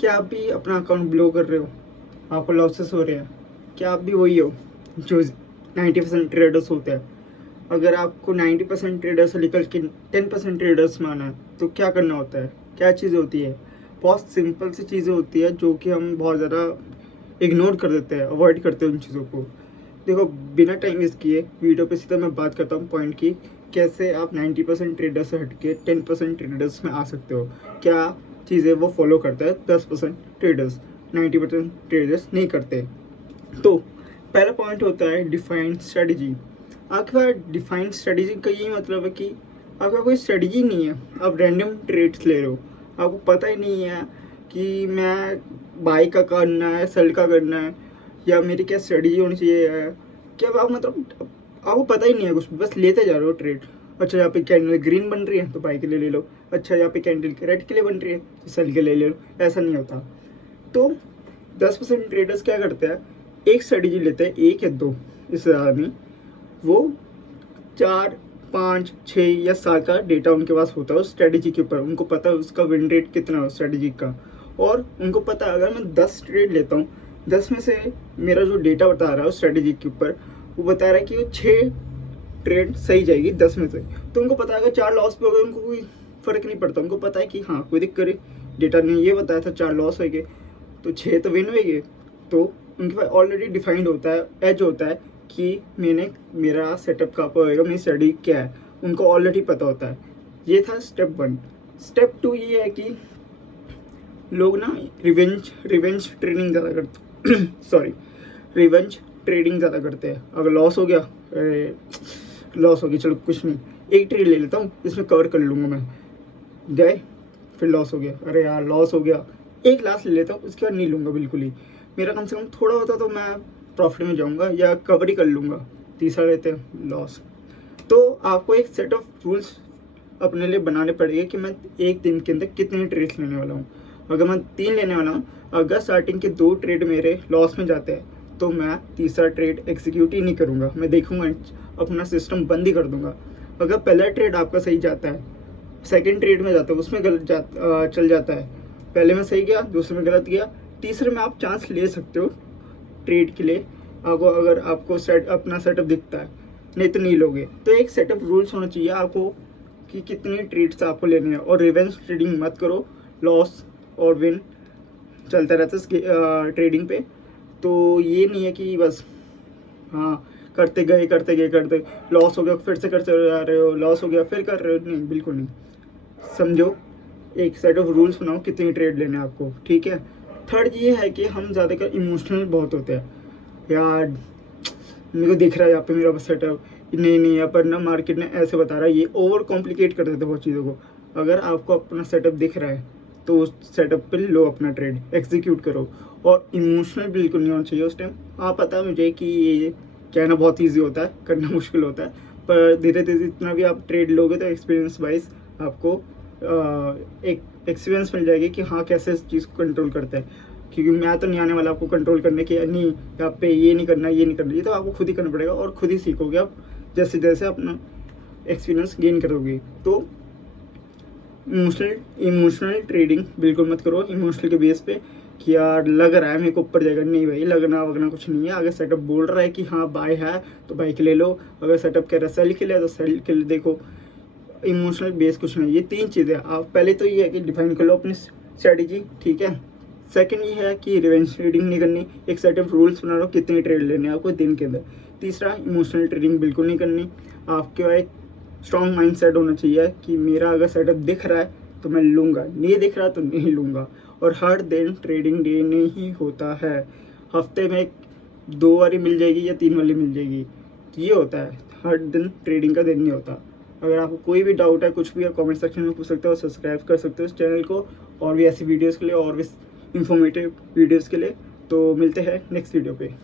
क्या आप भी अपना अकाउंट ब्लो कर रहे हो, आपको लॉसेस हो रहे हैं? क्या आप भी वही हो जो 90% ट्रेडर्स होते हैं? अगर आपको 90% ट्रेडर्स से निकल के 10% ट्रेडर्स में आना है तो क्या करना होता है, क्या चीज़ होती है? बहुत सिंपल सी चीज़ें होती है जो कि हम बहुत ज़्यादा इग्नोर कर देते हैं, अवॉइड करते हैं उन चीज़ों को। देखो, बिना टाइम वेस्ट किए वीडियो पे सीधा मैं बात करता हूँ पॉइंट की, कैसे आप 90% ट्रेडर्स से हट के 10% ट्रेडर्स में आ सकते हो। क्या चीज़ें वो फॉलो करता है 10% ट्रेडर्स, 90% ट्रेडर्स नहीं करते। तो पहला पॉइंट होता है डिफाइंड स्ट्रेटजी। आपके पास डिफाइंड स्ट्रेटजी का यही मतलब है कि आपका कोई स्ट्रेटजी नहीं है, आप रैंडम ट्रेड्स ले रहे हो। आपको पता ही नहीं है कि मैं बाई का करना है, सेल का करना है, या मेरी क्या स्ट्रेटजी होनी चाहिए है, क्या आप मतलब आपको पता ही नहीं है कुछ, बस लेते जा रहे हो ट्रेड। अच्छा, यहाँ पे कैंडल ग्रीन बन रही है तो बाई के लिए ले लो। अच्छा, यहाँ पे कैंडल रेड के लिए बन रही है तो सेल के लिए ले लो। ऐसा नहीं होता। तो 10% ट्रेडर्स क्या करते हैं, एक स्ट्रेटजी लेते हैं, एक या दो, इससे ज़्यादा नहीं। वो 4, 5, 6 या 7 का डेटा उनके पास होता है उस स्ट्रेटजी के ऊपर। उनको पता है उसका विन रेट कितना है स्ट्रेटजी का, और उनको पता है अगर मैं 10 ट्रेड लेता हूँ, 10 में से मेरा जो डेटा बता रहा है उस स्ट्रेटजी के ऊपर, वो बता रहा है कि वो 6 ट्रेड सही जाएगी 10 में से। तो उनको पता है अगर 4 लॉस पे हो गए उनको कोई फ़र्क नहीं पड़ता। उनको पता है कि हाँ, कोई दिक्कत नहीं, डेटा ने ये बताया था 4 लॉस हो गए तो 6 तो विन होएंगे। तो उनके पास ऑलरेडी डिफाइंड होता है, एज होता है कि मेरा सेटअप कहाँ पर होएगा, मेरी स्टडी क्या है, उनको ऑलरेडी पता होता है। ये था स्टेप 1। स्टेप 2 ये है कि लोग ना रिवेंज ट्रेडिंग ज़्यादा करते सॉरी रिवेंज ट्रेडिंग ज़्यादा करते हैं। अगर लॉस हो गया, लॉस हो गया, चलो कुछ नहीं, एक ट्रेड ले लेता हूँ, इसमें कवर कर लूँगा मैं। गए, फिर लॉस हो गया, अरे यार लॉस हो गया, एक लास्ट ले लेता हूँ, उसके बाद नहीं लूँगा बिल्कुल ही। मेरा कम से कम थोड़ा होता तो मैं प्रॉफिट में जाऊँगा या कवर ही कर लूँगा। तीसरा लेते हैं लॉस। तो आपको एक सेट ऑफ रूल्स अपने लिए बनाने पड़ेंगे कि मैं एक दिन के अंदर कितने ट्रेड्स लेने वाला हूँ। अगर मैं 3 लेने वाला हूँ, अगर स्टार्टिंग के 2 ट्रेड मेरे लॉस में जाते हैं तो मैं तीसरा ट्रेड एग्जीक्यूट ही नहीं करूँगा, मैं देखूँगा, अपना सिस्टम बंद ही कर दूँगा। अगर पहला ट्रेड आपका सही जाता है, सेकंड ट्रेड में जाता है उसमें चल जाता है, पहले में सही गया, दूसरे में गलत गया, तीसरे में आप चांस ले सकते हो ट्रेड के लिए, आपको अगर आपको अपना सेटअप दिखता है, नहीं तो नहीं लोगे। तो एक सेटअप रूल्स होना चाहिए आपको कि कितने ट्रेड्स आपको लेने हैं। और रिवेंज ट्रेडिंग मत करो, लॉस और विन चलता रहता है ट्रेडिंग पे। तो ये नहीं है कि बस हाँ करते लॉस हो गया फिर से करते जा रहे हो, लॉस हो गया फिर कर रहे हो, नहीं, बिल्कुल नहीं। समझो, एक सेट ऑफ रूल्स बनाओ कितनी ट्रेड लेने हैं आपको, ठीक है। थर्ड ये है कि हम ज़्यादातर इमोशनल बहुत होते हैं। यार मेरे को दिख रहा है यहाँ पे मेरा सेटअप, नहीं यहाँ पर ना मार्केट ने ऐसे बता रहा है, ये ओवर कॉम्प्लिकेट कर देते बहुत चीज़ों को। अगर आपको अपना सेटअप दिख रहा है तो उस सेटअप पे लो अपना ट्रेड, एग्जीक्यूट करो। और इमोशनल बिल्कुल नहीं होना चाहिए उस टाइम। हाँ, पता है मुझे कि ये कहना बहुत ईजी होता है, करना मुश्किल होता है, पर धीरे धीरे जितना भी आप ट्रेड लोगे तो एक्सपीरियंस वाइज आपको एक एक्सपीरियंस मिल जाएगी कि हाँ कैसे इस चीज़ को कंट्रोल करते हैं। क्योंकि मैं तो नहीं आने वाला आपको कंट्रोल करने की, नहीं यहाँ पे ये नहीं करना, ये नहीं करना, ये तो आपको खुद ही करना पड़ेगा और खुद ही सीखोगे आप जैसे जैसे अपना एक्सपीरियंस गेन करोगे। तो इमोशनल ट्रेडिंग बिल्कुल मत करो इमोशनल के बेस पे कि यार लग रहा है मेरे को ऊपर जाएगा, नहीं भाई, लगना वगना कुछ नहीं है। अगर सेटअप बोल रहा है कि हाँ बाय है तो बाय के ले लो, अगर सेटअप कह रहा है सेल के लिए तो सेल के लिए देखो। इमोशनल बेस कुछ नहीं, ये 3 चीज़ें आप पहले तो ये है कि डिफाइन कर लो अपनी स्ट्रेटजी, ठीक है। सेकंड ये है कि रिवेंज ट्रेडिंग नहीं करनी, एक सेट ऑफ रूल्स बना लो कितने ट्रेड लेने हैं आपको दिन के अंदर। तीसरा, इमोशनल ट्रेडिंग बिल्कुल नहीं करनी। आपके एक स्ट्रॉन्ग माइंड सेट होना चाहिए कि मेरा अगर सेटअप दिख रहा है तो मैं लूँगा, नहीं दिख रहा तो नहीं लूँगा। और हर दिन ट्रेडिंग डे नहीं होता है, हफ्ते में 2 बारी मिल जाएगी या 3 वाली मिल जाएगी, ये होता है, हर दिन ट्रेडिंग का दिन नहीं होता। अगर आपको कोई भी डाउट है, कुछ भी है, कमेंट सेक्शन में पूछ सकते हो, सब्सक्राइब कर सकते हो इस चैनल को और भी ऐसी वीडियोज़ के लिए और भी इंफॉर्मेटिव वीडियोज़ के लिए। तो मिलते हैं नेक्स्ट वीडियो पे।